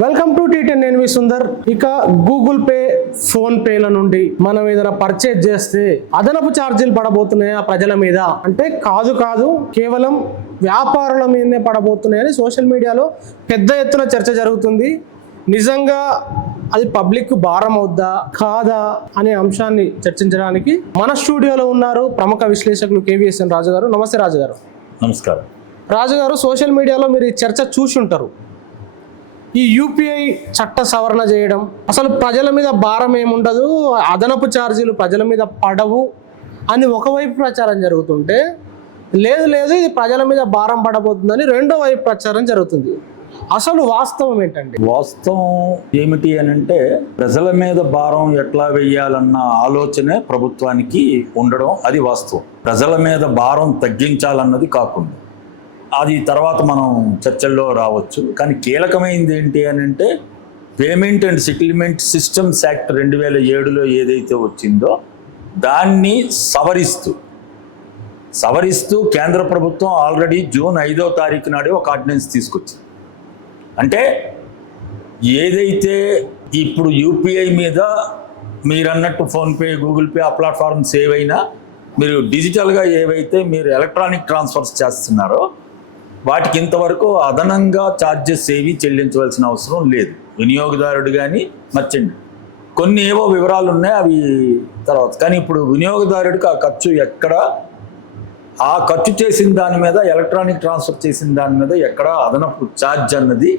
Welcome to టీ10 నేను మీ సుందర్. ఇక Google pay, phone పేల నుండి మనం ఏదైనా పర్చేజ్ చేస్తే అదనపు ఛార్జీలు పడబోతున్నాయా ప్రజల మీద అంటే కాదు కేవలం వ్యాపారుల మీదనే పడబోతున్నాయని సోషల్ మీడియాలో పెద్ద ఎత్తున చర్చ జరుగుతుంది. నిజంగా అది పబ్లిక్ భారం అవుద్దా కాదా అనే అంశాన్ని చర్చించడానికి మన స్టూడియోలో ఉన్నారు ప్రముఖ విశ్లేషకులు కేవీఎస్ఎన్ రాజు గారు. నమస్తే రాజు గారు. నమస్కారం. రాజు గారు, సోషల్ మీడియాలో మీరు ఈ చర్చ చూసి ఉంటారు. ఈ యూపీఐ చట్ట సవరణ చేయడం అసలు ప్రజల మీద భారం ఏముండదు, అదనపు ఛార్జీలు ప్రజల మీద పడవు అని ఒకవైపు ప్రచారం జరుగుతుంటే, లేదు ఇది ప్రజల మీద భారం పడబోతుందని రెండో వైపు ప్రచారం జరుగుతుంది. అసలు వాస్తవం ఏంటండి? వాస్తవం ఏమిటి అని అంటే, ప్రజల మీద భారం ఎట్లా వెయ్యాలన్న ఆలోచనే ప్రభుత్వానికి ఉండడం, అది వాస్తవం. ప్రజల మీద భారం తగ్గించాలన్నది కాకుండా అది తర్వాత మనం చర్చల్లో రావచ్చు. కానీ కీలకమైనది ఏంటి అని అంటే, payment and settlement systems act 2007లో ఏదైతే వచ్చిందో దాన్ని సవరిస్తూ కేంద్ర ప్రభుత్వం ఆల్రెడీ జూన్ 5వ తారీఖు నాడే ఒక ఆర్డినెన్స్ తీసుకొచ్చింది. అంటే ఏదైతే ఇప్పుడు యూపీఐ మీద మీరు అన్నట్టు ఫోన్పే, గూగుల్ పే, ఆ ప్లాట్ఫామ్స్ ఏవైనా మీరు డిజిటల్గా ఏవైతే మీరు ఎలక్ట్రానిక్ ట్రాన్స్ఫర్స్ చేస్తున్నారో వాటికి ఇంతవరకు అదనంగా ఛార్జెస్ ఏవి చెల్లించవలసిన అవసరం లేదు. వినియోగదారుడు కానీ మర్చెంట్ కొన్ని ఏవో వివరాలు ఉన్నాయి, అవి తర్వాత. కానీ ఇప్పుడు వినియోగదారుడికి ఆ ఖర్చు ఆ ఖర్చు చేసిన దాని మీద, ఎలక్ట్రానిక్ ట్రాన్స్ఫర్ చేసిన దాని మీద ఎక్కడ అదనపు ఛార్జ్ అన్నది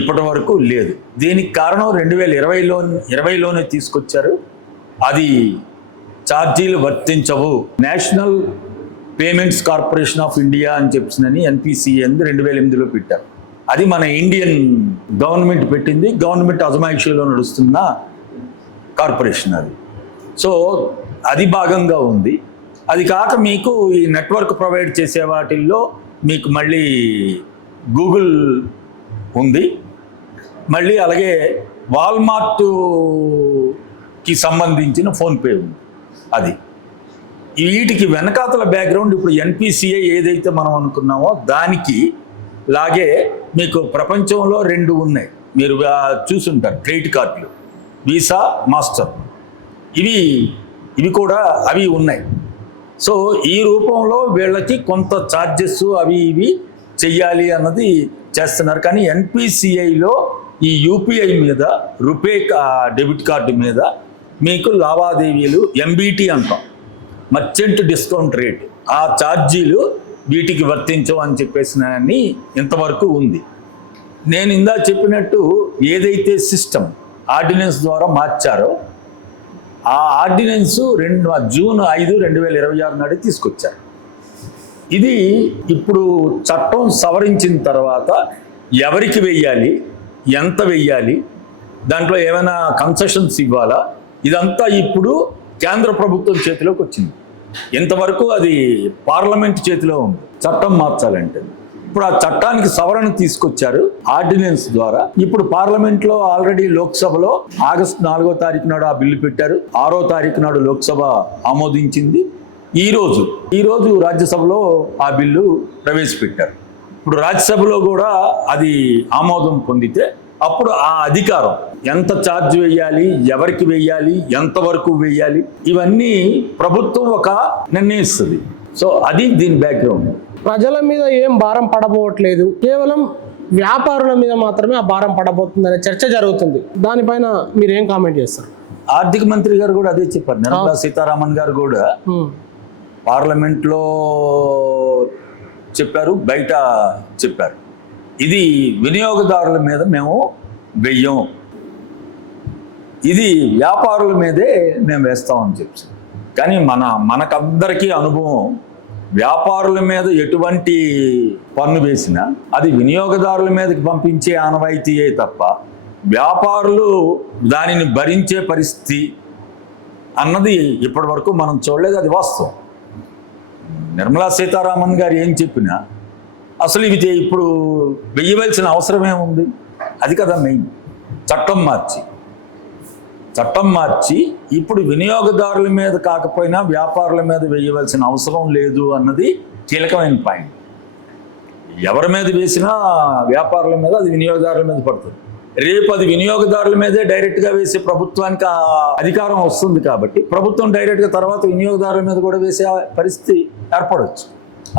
ఇప్పటి వరకు లేదు. దీనికి కారణం 2020లోనే తీసుకొచ్చారు. అది ఛార్జీలు వర్తించవు, national payments corporation of India అని చెప్పినని NPCI 2008లో పెట్టారు. అది మన ఇండియన్ గవర్నమెంట్ పెట్టింది, గవర్నమెంట్ అజమాయిషీలో నడుస్తున్న కార్పొరేషన్ అది. సో అది భాగంగా ఉంది. అది కాక మీకు ఈ నెట్వర్క్ ప్రొవైడ్ చేసే వాటిల్లో మీకు మళ్ళీ గూగుల్ ఉంది, మళ్ళీ అలాగే వాల్మార్ట్కి సంబంధించిన ఫోన్పే ఉంది. అది వీటికి వెనకాతల బ్యాక్గ్రౌండ్ ఇప్పుడు NPCI ఏదైతే మనం అనుకున్నామో దానికి లాగే మీకు ప్రపంచంలో 2 ఉన్నాయి. మీరు చూసుంటారు, క్రెడిట్ కార్డులు, వీసా, మాస్టర్, ఇవి కూడా అవి ఉన్నాయి. సో ఈ రూపంలో వీళ్ళకి కొంత ఛార్జెస్ అవి ఇవి చెయ్యాలి అన్నది చేస్తున్నారు. కానీ NPCIలో ఈ UPI మీద, రూపే డెబిట్ కార్డు మీద మీకు లావాదేవీలు MBT అంటాం, మర్చెంట్ డిస్కౌంట్ రేట్, ఆ ఛార్జీలు వీటికి వర్తించవు అని చెప్పేసినని ఇంతవరకు ఉంది. నేను ఇందా చెప్పినట్టు ఏదైతే సిస్టమ్ ఆర్డినెన్స్ ద్వారా మార్చారో ఆ ఆర్డినెన్స్ జూన్ 5, 2026 నాడే తీసుకొచ్చారు. ఇది ఇప్పుడు చట్టం సవరించిన తర్వాత ఎవరికి వెయ్యాలి, ఎంత వెయ్యాలి, దాంట్లో ఏమైనా కన్సెషన్స్ ఇవ్వాలా, ఇదంతా ఇప్పుడు కేంద్ర ప్రభుత్వం చేతిలోకి వచ్చింది. ఇంతవరకు అది పార్లమెంట్ చేతిలో ఉంది చట్టం మార్చాలంటే. ఇప్పుడు ఆ చట్టానికి సవరణ తీసుకొచ్చారు ఆర్డినెన్స్ ద్వారా. ఇప్పుడు పార్లమెంట్లో ఆల్రెడీ లోక్సభలో ఆగస్టు 4వ తారీఖు నాడు ఆ బిల్లు పెట్టారు. 6వ తారీఖు నాడు లోక్సభ ఆమోదించింది. ఈరోజు రాజ్యసభలో ఆ బిల్లు ప్రవేశపెట్టారు. ఇప్పుడు రాజ్యసభలో కూడా అది ఆమోదం పొందితే అప్పుడు ఆ అధికారం, ఎంత ఛార్జ్ వేయాలి, ఎవరికి వేయాలి, ఎంతవరకు వేయాలి, ఇవన్నీ ప్రభుత్వం ఒక నిర్ణయిస్తుంది. సో అది దీని బ్యాక్గ్రౌండ్. ప్రజల మీద ఏం భారం పడబోవట్లేదు, కేవలం వ్యాపారుల మీద మాత్రమే ఆ భారం పడబోతుందనే చర్చ జరుగుతుంది. దానిపైన మీరు ఏం కామెంట్ చేస్తారు? ఆర్థిక మంత్రి గారు కూడా అదే చెప్పారు. నిర్మలా సీతారామన్ గారు కూడా పార్లమెంట్లో చెప్పారు, బయట చెప్పారు, ఇది వినియోగదారుల మీద మేము వెయ్యం, ఇది వ్యాపారుల మీదే మేము వేస్తామని చెప్పి. కానీ మనకందరికీ అనుభవం, వ్యాపారుల మీద ఎటువంటి పన్ను వేసినా అది వినియోగదారుల మీదకి పంపించే ఆనవాయితీయే తప్ప వ్యాపారులు దానిని భరించే పరిస్థితి అన్నది ఇప్పటి వరకు మనం చూడలేదు. అది వాస్తవం. నిర్మలా సీతారామన్ గారు ఏం చెప్పినా అసలు ఇవి ఇప్పుడు వెయ్యవలసిన అవసరం ఏముంది? అది కదా మెయిన్. చట్టం మార్చి ఇప్పుడు వినియోగదారుల మీద కాకపోయినా వ్యాపారుల మీద వేయవలసిన అవసరం లేదు అన్నది కీలకమైన పాయింట్. ఎవరి మీద వేసినా వ్యాపారుల మీద, అది వినియోగదారుల మీద పడుతుంది. రేపు అది వినియోగదారుల మీదే డైరెక్ట్గా వేసే ప్రభుత్వానికి ఆ అధికారం వస్తుంది కాబట్టి ప్రభుత్వం డైరెక్ట్గా తర్వాత వినియోగదారుల మీద కూడా వేసే పరిస్థితి ఏర్పడవచ్చు.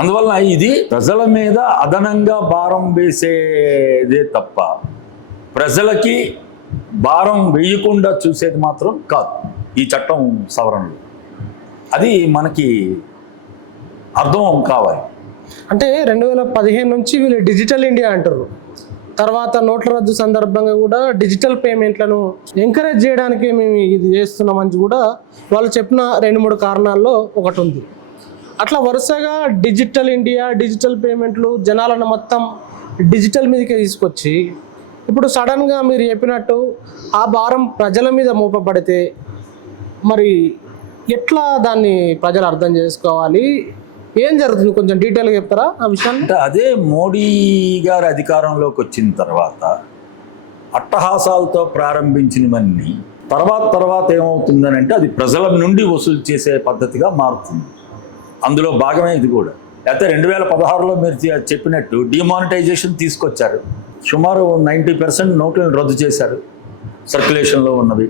అందువల్ల ఇది ప్రజల మీద అదనంగా భారం వేసేదే తప్ప ప్రజలకి భారం వేయకుండా చూసేది మాత్రం కాదు ఈ చట్టం సవరణలు. అది మనకి అర్థం కావాలి. అంటే 2015 నుంచి వీళ్ళు డిజిటల్ ఇండియా అంటారు. తర్వాత నోట్ల రద్దు సందర్భంగా కూడా డిజిటల్ పేమెంట్లను ఎంకరేజ్ చేయడానికి మేము ఇది చేస్తున్నామని కూడా వాళ్ళు చెప్పిన 2-3 కారణాల్లో ఒకటి ఉంది. అట్లా వరుసగా డిజిటల్ ఇండియా, డిజిటల్ పేమెంట్లు జనాలను మొత్తం డిజిటల్ మీదకే తీసుకొచ్చి ఇప్పుడు సడన్గా మీరు చెప్పినట్టు ఆ భారం ప్రజల మీద మోపబడితే మరి ఎట్లా దాన్ని ప్రజలు అర్థం చేసుకోవాలి? ఏం జరుగుతుంది కొంచెం డీటెయిల్గా చెప్తారా ఆ విషయాన్ని? అంటే అదే మోడీ గారు అధికారంలోకి వచ్చిన తర్వాత అట్టహాసాలతో ప్రారంభించినవన్నీ తర్వాత ఏమవుతుందని అంటే అది ప్రజల నుండి వసూలు చేసే పద్ధతిగా మారుతుంది. అందులో భాగమే ఇది కూడా. అయితే 2016లో మీరు చెప్పినట్టు డిమానిటైజేషన్ తీసుకొచ్చారు. సుమారు 90% నోట్లను రద్దు చేశారు సర్క్యులేషన్లో ఉన్నవి.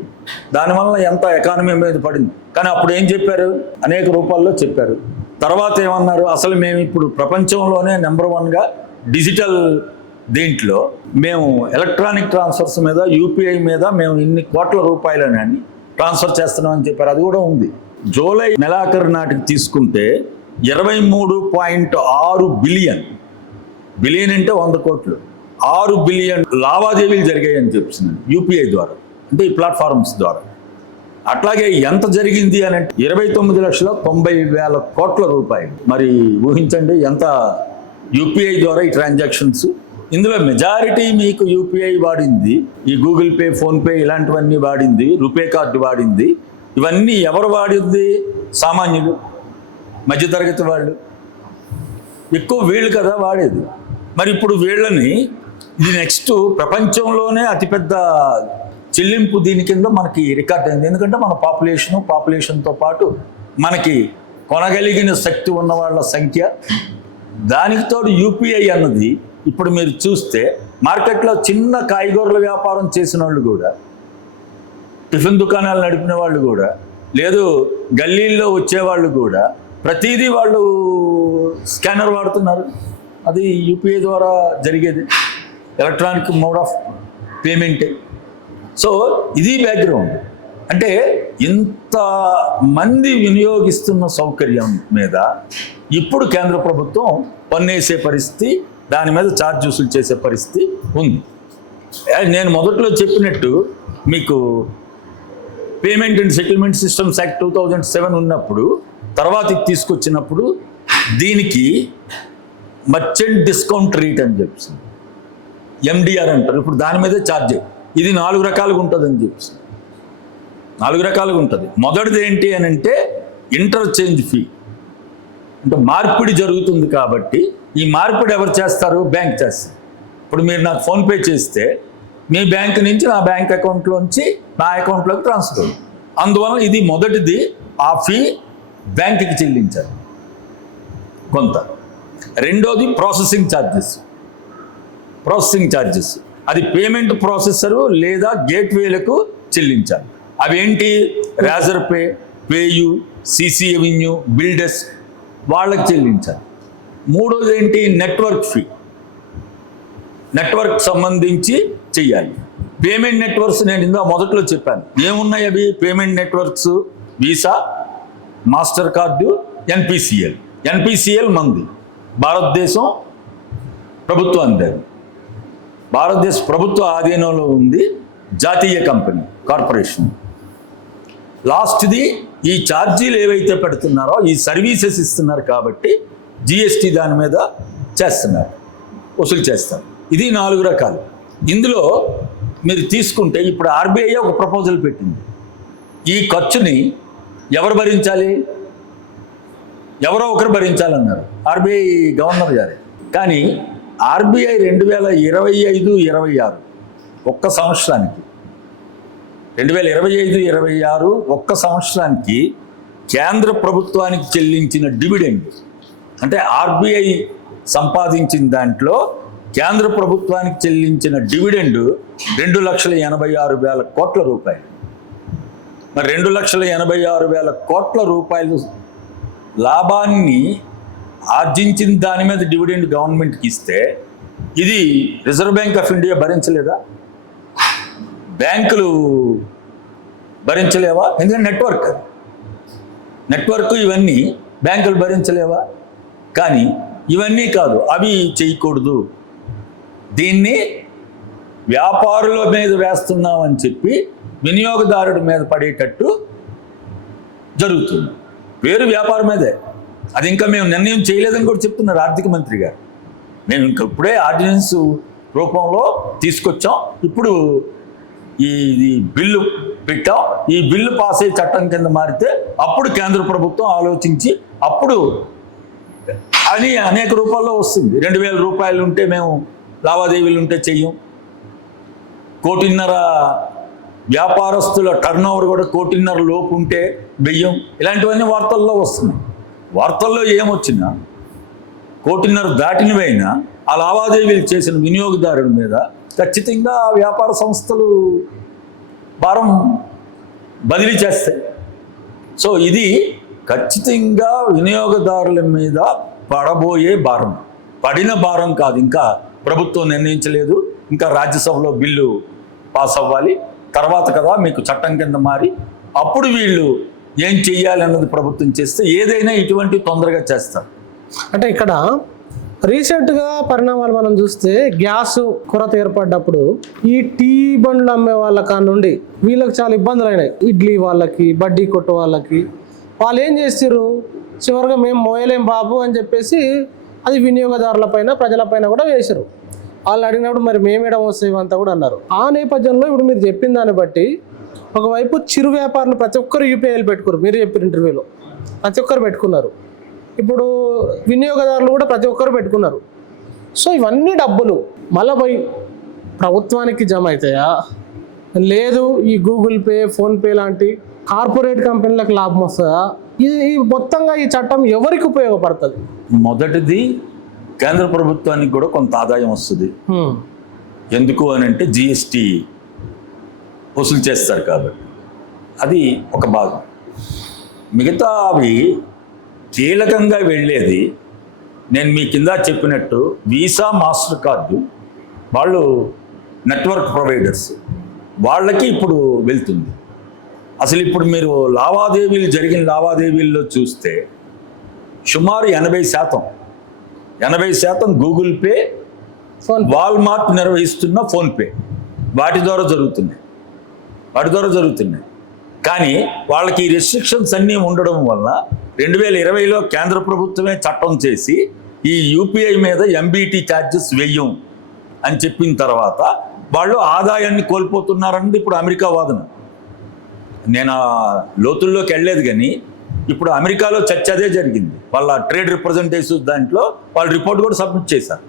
దానివల్ల ఎంత ఎకానమీ మీద పడింది. కానీ అప్పుడు ఏం చెప్పారు? అనేక రూపాల్లో చెప్పారు. తర్వాత ఏమన్నారు? అసలు మేము ఇప్పుడు ప్రపంచంలోనే నెంబర్ 1గా డిజిటల్ దీంట్లో మేము ఎలక్ట్రానిక్ ట్రాన్స్ఫర్స్ మీద, యూపీఐ మీద మేము ఇన్ని కోట్ల రూపాయలని ట్రాన్స్ఫర్ చేస్తున్నామని చెప్పారు. అది కూడా ఉంది. జూలై నెలాఖరు నాటికి తీసుకుంటే 23.6 బిలియన్ అంటే 100 కోట్లు, 6 బిలియన్ లావాదేవీలు జరిగాయని చెప్తున్నాను యూపీఐ ద్వారా, అంటే ఈ ప్లాట్ఫామ్స్ ద్వారా. అట్లాగే ఎంత జరిగింది అని అంటే 29,90,000 కోట్ల రూపాయలు. మరి ఊహించండి ఎంత యూపీఐ ద్వారా ఈ ట్రాన్సాక్షన్స్. ఇందులో మెజారిటీ మీకు యూపీఐ వాడింది, ఈ గూగుల్ పే, ఫోన్పే ఇలాంటివన్నీ వాడింది, రూపే కార్డు వాడింది. ఇవన్నీ ఎవరు వాడింది? సామాన్యులు, మధ్యతరగతి వాళ్ళు, ఎక్కువ వీళ్ళు కదా వాడేది. మరి ఇప్పుడు వీళ్ళని ఇది నెక్స్ట్ ప్రపంచంలోనే అతిపెద్ద చెల్లింపు దీని కింద మనకి రికార్డ్ అయింది. ఎందుకంటే మన పాపులేషన్తో పాటు మనకి కొనగలిగిన శక్తి ఉన్న వాళ్ళ సంఖ్య, దానికి తోడు యూపీఐ అన్నది ఇప్పుడు మీరు చూస్తే మార్కెట్లో చిన్న కాయగూరల వ్యాపారం చేసిన వాళ్ళు కూడా, టిఫిన్ దుకాణాలు నడిపిన వాళ్ళు కూడా, లేదు గల్లీల్లో వచ్చేవాళ్ళు కూడా ప్రతిదీ వాళ్ళు స్కానర్ వాడుతున్నారు. అది యూపీఐ ద్వారా జరిగేది, ఎలక్ట్రానిక్ మోడ్ ఆఫ్ పేమెంటే. సో ఇది బ్యాక్గ్రౌండ్. అంటే ఇంత మంది వినియోగిస్తున్న సౌకర్యం మీద ఇప్పుడు కేంద్ర ప్రభుత్వం పన్నేసే పరిస్థితి, దాని మీద ఛార్జ్ వసూలు చేసే పరిస్థితి ఉంది. నేను మొదట్లో చెప్పినట్టు మీకు payment and settlement systems act 2007 ఉన్నప్పుడు, తర్వాత తీసుకొచ్చినప్పుడు దీనికి మర్చెంట్ డిస్కౌంట్ రేట్ అని చెప్తుంది, ఎండిఆర్ అంటారు. ఇప్పుడు దాని మీదే ఛార్జ్. ఇది 4 రకాలుగా ఉంటుందని చెప్తుంది. 4 రకాలుగా ఉంటుంది. మొదటిది ఏంటి అని అంటే ఇంటర్చేంజ్ ఫీ, అంటే మార్పిడి జరుగుతుంది కాబట్టి ఈ మార్పిడి ఎవరు చేస్తారు? బ్యాంక్ చేస్తారు. ఇప్పుడు మీరు నాకు ఫోన్పే చేస్తే మీ బ్యాంక్ నుంచి నా బ్యాంక్ అకౌంట్లోంచి నా అకౌంట్లోకి ట్రాన్స్ఫర్ అవుతుంది. అందువల్ల ఇది మొదటిది. ఆ ఫీ బ్యాంకుకి చెల్లించాలి కొంత. రెండోది ప్రాసెసింగ్ ఛార్జెస్, అది పేమెంట్ ప్రాసెసరు లేదా గేట్వేలకు చెల్లించాలి. అవేంటి? Razorpay, PayU, CC Avenue, BillDesk వాళ్ళకి చెల్లించాలి. మూడోది ఏంటి? నెట్వర్క్ ఫీ, నెట్వర్క్ సంబంధించి చెయ్యాలి. పేమెంట్ నెట్వర్క్స్ నేను ఇందా మొదట్లో చెప్పాను ఏమున్నాయి అవి. Payment networks visa, master card, NPCL మంది భారతదేశం ప్రభుత్వాన్ని, భారతదేశ ప్రభుత్వ ఆధీనంలో ఉంది, జాతీయ కంపెనీ, కార్పొరేషన్. లాస్ట్ది ఈ ఛార్జీలు ఏవైతే పెడుతున్నారో ఈ సర్వీసెస్ ఇస్తున్నారు కాబట్టి జిఎస్టీ దాని మీద చేస్తున్నారు, వసూలు చేస్తారు. ఇది 4 రకాలు. ఇందులో మీరు తీసుకుంటే ఇప్పుడు ఆర్బీఐ ఒక ప్రపోజల్ పెట్టింది. ఈ ఖర్చుని ఎవరు భరించాలి? ఎవరో ఒకరు భరించాలన్నారు, ఆర్బీఐ గవర్నర్ గారే. కానీ ఆర్బీఐ 2025-26 ఒక్క సంవత్సరానికి, 2025-26 ఒక్క సంవత్సరానికి కేంద్ర ప్రభుత్వానికి చెల్లించిన డివిడెండ్, అంటే ఆర్బీఐ సంపాదించిన దాంట్లో కేంద్ర ప్రభుత్వానికి చెల్లించిన డివిడెండ్ 2,86,000 కోట్ల రూపాయలు. మరి 2,86,000 కోట్ల రూపాయలు లాభాన్ని ఆర్జించిన దాని మీద డివిడెండ్ గవర్నమెంట్కి ఇస్తే ఇది రిజర్వ్ బ్యాంక్ ఆఫ్ ఇండియా భరించలేదా? బ్యాంకులు భరించలేవా? ఎందుకంటే నెట్వర్క్ ఇవన్నీ బ్యాంకులు భరించలేవా? కానీ ఇవన్నీ కాదు, అవి చేయకూడదు, దీన్ని వ్యాపారుల మీద వేస్తున్నామని చెప్పి వినియోగదారుడి మీద పడేటట్టు జరుగుతుంది. పేరు వ్యాపారం మీదే, అది ఇంకా మేము నిర్ణయం చేయలేదని కూడా చెప్తున్నారు ఆర్థిక మంత్రి గారు. మేము ఇంకా ఇప్పుడే ఆర్డినెన్స్ రూపంలో తీసుకొచ్చాం, ఇప్పుడు ఈ బిల్లు పెట్టాం, ఈ బిల్లు పాస్ అయ్యే చట్టం కింద మారితే అప్పుడు కేంద్ర ప్రభుత్వం ఆలోచించి అప్పుడు అని అనేక రూపాల్లో వస్తుంది. 2,000 రూపాయలు ఉంటే మేము లావాదేవీలు ఉంటే చెయ్యం, 1,50,00,000 వ్యాపారస్తుల టర్న్ ఓవర్ కూడా 1,50,00,000 లోపు ఉంటే వెయ్యం. ఇలాంటివన్నీ వార్తల్లో వస్తున్నాయి. వార్తల్లో ఏమొచ్చినా 1,50,00,000 దాటినవైనా ఆ లావాదేవీలు చేసిన వినియోగదారుడి మీద ఖచ్చితంగా ఆ వ్యాపార సంస్థలు భారం బదిలీ చేస్తాయి. సో ఇది ఖచ్చితంగా వినియోగదారుల మీద పడబోయే భారం, పడిన భారం కాదు, ఇంకా ప్రభుత్వం నిర్ణయించలేదు, ఇంకా రాజ్యసభలో బిల్లు పాస్ అవ్వాలి, తర్వాత కదా మీకు చట్టం కింద మారి అప్పుడు వీళ్ళు ఏం చెయ్యాలి అన్నది ప్రభుత్వం చేస్తే ఏదైనా ఇటువంటి తొందరగా చేస్తారు. అంటే ఇక్కడ రీసెంట్గా పరిణామాలు మనం చూస్తే గ్యాస్ కొరత ఏర్పడ్డప్పుడు ఈ టీ బండ్లు అమ్మే వాళ్ళ కానుండి వీళ్ళకి చాలా ఇబ్బందులు అయినాయి. ఇడ్లీ వాళ్ళకి, బడ్డీ కొట్టు వాళ్ళకి, వాళ్ళు ఏం చేస్తారు, చివరిగా మేము మోయలేం బాబు అని చెప్పేసి అది వినియోగదారుల పైన, ప్రజలపైన కూడా వేశారు. వాళ్ళు అడిగినప్పుడు మరి మేమేడం వస్తాయి అంతా కూడా అన్నారు. ఆ నేపథ్యంలో ఇప్పుడు మీరు చెప్పిన దాన్ని బట్టి ఒకవైపు చిరు వ్యాపారులు ప్రతి ఒక్కరు యూపీఐలు పెట్టుకున్నారు, మీరు చెప్పిన ఇంటర్వ్యూలో ప్రతి ఒక్కరు పెట్టుకున్నారు, ఇప్పుడు వినియోగదారులు కూడా ప్రతి ఒక్కరు పెట్టుకున్నారు. సో ఇవన్నీ డబ్బులు మళ్ళీ పోయి ప్రభుత్వానికి జమ అవుతాయా, లేదు ఈ గూగుల్ పే, ఫోన్పే లాంటి కార్పొరేట్ కంపెనీలకు లాభం వస్తుందా? ఇది మొత్తంగా ఈ చట్టం ఎవరికి ఉపయోగపడుతుంది? మొదటిది కేంద్ర ప్రభుత్వానికి కూడా కొంత ఆదాయం వస్తుంది. ఎందుకు అని అంటే జిఎస్టీ వసూలు చేస్తారు కాబట్టి, అది ఒక భాగం. మిగతా అవి కీలకంగా వెళ్ళేది నేను మీ కింద చెప్పినట్టు వీసా, మాస్టర్ కార్డు వాళ్ళు నెట్వర్క్ ప్రొవైడర్స్ వాళ్ళకి ఇప్పుడు వెళ్తుంది. అసలు ఇప్పుడు మీరు లావాదేవీలు జరిగిన లావాదేవీల్లో చూస్తే సుమారు 80% గూగుల్ పే, వాల్మార్ట్ నిర్వహిస్తున్న ఫోన్పే వాటి ద్వారా జరుగుతున్నాయి. కానీ వాళ్ళకి ఈ రెస్ట్రిక్షన్స్ అన్నీ ఉండడం వల్ల 2020లో కేంద్ర ప్రభుత్వమే చట్టం చేసి ఈ యూపీఐ మీద ఎంబీటీ ఛార్జెస్ వెయ్యం అని చెప్పిన తర్వాత వాళ్ళు ఆదాయాన్ని కోల్పోతున్నారన్నది ఇప్పుడు అమెరికా వాదన. నేను లోతుల్లోకి వెళ్ళలేదు, కానీ ఇప్పుడు అమెరికాలో చర్చ అదే జరిగింది. వాళ్ళ ట్రేడ్ రిప్రజెంటేటివ్స్ దాంట్లో వాళ్ళు రిపోర్ట్ కూడా సబ్మిట్ చేశారు.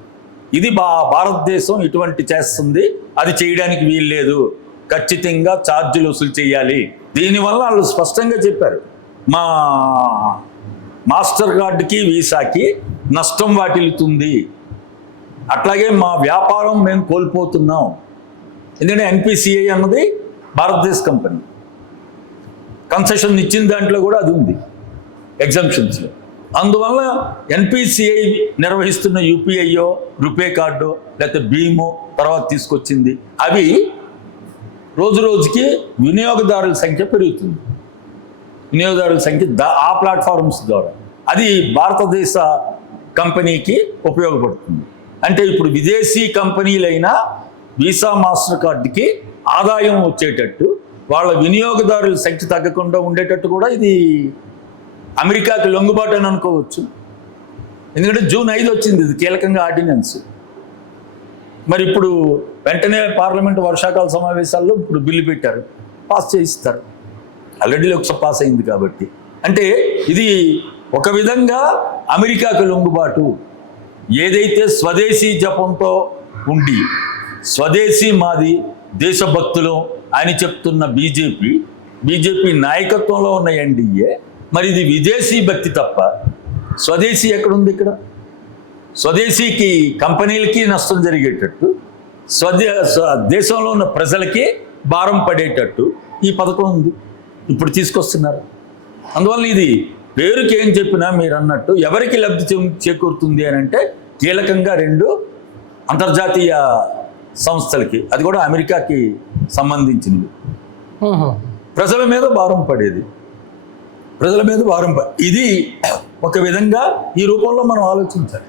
ఇది భారతదేశం ఇటువంటి చేస్తుంది, అది చేయడానికి వీలు లేదు, ఖచ్చితంగా ఛార్జీలు వసూలు చేయాలి. దీనివల్ల వాళ్ళు స్పష్టంగా చెప్పారు, మా మాస్టర్ కార్డుకి, వీసాకి నష్టం వాటిల్లుతుంది, అట్లాగే మా వ్యాపారం మేము కోల్పోతున్నాం. ఎందుకంటే ఎన్పిసిఐ అన్నది భారతదేశ కంపెనీ, కన్సెషన్ ఇచ్చిన దాంట్లో కూడా అది ఉంది ఎగ్జంప్షన్స్లో. అందువల్ల ఎన్పిసిఐ నిర్వహిస్తున్న యూపీఐయో, రూపే కార్డో, లేకపోతే భీమో తర్వాత తీసుకొచ్చింది, అవి రోజు రోజుకి వినియోగదారుల సంఖ్య పెరుగుతుంది. వినియోగదారుల సంఖ్య ఆ ప్లాట్ఫామ్స్ ద్వారా అది భారతదేశ కంపెనీకి ఉపయోగపడుతుంది. అంటే ఇప్పుడు విదేశీ కంపెనీలైనా వీసా, మాస్టర్ కార్డుకి ఆదాయం వచ్చేటట్టు, వాళ్ళ వినియోగదారుల సంఖ్య తగ్గకుండా ఉండేటట్టు కూడా ఇది అమెరికాకి లొంగుబాటు అని అనుకోవచ్చు. ఎందుకంటే June 5 వచ్చింది ఇది కీలకంగా ఆర్డినెన్స్. మరి ఇప్పుడు వెంటనే పార్లమెంట్ వర్షాకాల సమావేశాల్లో ఇప్పుడు బిల్లు పెట్టారు, పాస్ చేయిస్తారు. ఆల్రెడీ ఒకసారి పాస్ అయింది కాబట్టి. అంటే ఇది ఒక విధంగా అమెరికాకు లొంగుబాటు. ఏదైతే స్వదేశీ జపంతో ఉండి స్వదేశీ మాది, దేశభక్తులు అని చెప్తున్న బీజేపీ నాయకత్వంలో ఉన్న ఎన్డీఏ, మరి ఇది విదేశీ భక్తి తప్ప స్వదేశీ ఎక్కడుంది ఇక్కడ? స్వదేశీకి కంపెనీలకి నష్టం జరిగేటట్టు దేశంలో ఉన్న ప్రజలకి భారం పడేటట్టు ఈ పథకం ఉంది, ఇప్పుడు తీసుకొస్తున్నారు. అందువల్ల ఇది పేరుకి ఏం చెప్పినా మీరు అన్నట్టు ఎవరికి లబ్ధి చేకూరుతుంది అని అంటే కీలకంగా 2 అంతర్జాతీయ సంస్థలకి, అది కూడా అమెరికాకి సంబంధించినవి. ప్రజల మీద భారం పడేది, ఇది ఒక విధంగా ఈ రూపంలో మనం ఆలోచించాలి.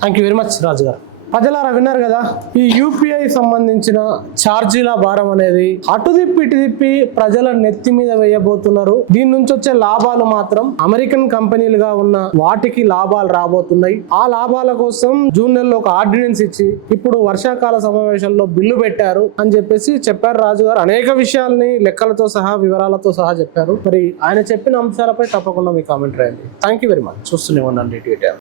థ్యాంక్ యూ వెరీ మచ్ రాజు గారు. ప్రజలారా విన్నారు కదా, ఈ యూపీఐ సంబంధించిన ఛార్జీల భారం అనేది అటు తిప్పి ఇటు తిప్పి ప్రజల నెత్తి మీద వేయబోతున్నారు. దీని నుంచి వచ్చే లాభాలు మాత్రం అమెరికన్ కంపెనీలుగా ఉన్న వాటికి లాభాలు రాబోతున్నాయి. ఆ లాభాల కోసం జూన్ నెలలో ఒక ఆర్డినెన్స్ ఇచ్చి ఇప్పుడు వర్షాకాల సమావేశంలో బిల్లు పెట్టారు అని చెప్పారు రాజు గారు. అనేక విషయాల్ని లెక్కలతో సహా వివరాలతో సహా చెప్పారు. మరి ఆయన చెప్పిన అంశాలపై తప్పకుండా మీ కామెంట్ రాయండి. Thank you very much. చూస్తూనే ఉండండి DTN.